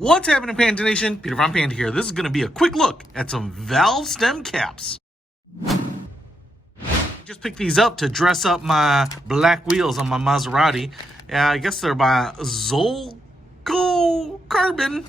What's happening, Panda Nation? Peter from Panda here. This is going to be a quick look at some valve stem caps. Just picked these up to dress up my black wheels on my Maserati. I guess they're by Zolco Carbon.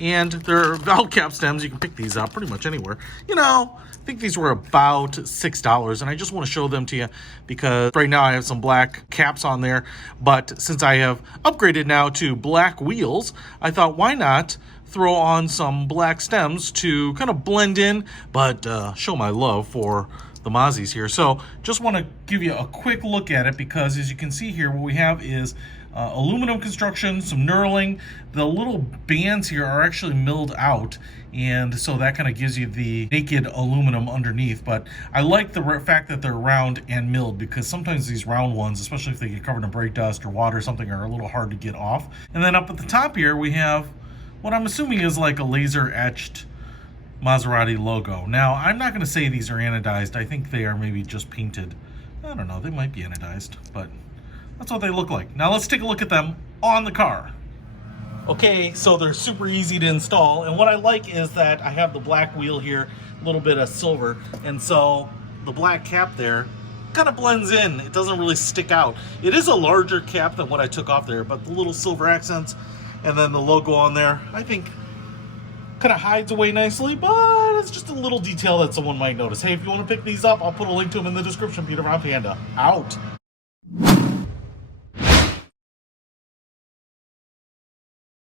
And they're valve cap stems. You can pick these up pretty much anywhere. You know, I think these were about $6, and I just want to show them to you because right now I have some black caps on there, but since I have upgraded now to black wheels, I thought why not throw on some black stems to kind of blend in, but show my love for the Mazzies here. So just want to give you a quick look at it because as you can see here, what we have is aluminum construction, some knurling. The little bands here are actually milled out, and so that kind of gives you the naked aluminum underneath. But I like the fact that they're round and milled because sometimes these round ones, especially if they get covered in brake dust or water or something, are a little hard to get off. And then up at the top here, we have what I'm assuming is like a laser etched Maserati logo. Now, I'm not going to say these are anodized. I think they are maybe just painted. I don't know. They might be anodized, but that's what they look like. Now, let's take a look at them on the car. Okay, so they're super easy to install, and what I like is that I have the black wheel here, a little bit of silver, and so the black cap there kind of blends in. It doesn't really stick out. It is a larger cap than what I took off there, but the little silver accents and then the logo on there, I think kind of hides away nicely, but it's just a little detail that someone might notice. Hey, if you want to pick these up, I'll put a link to them in the description. Peter from Panda, out.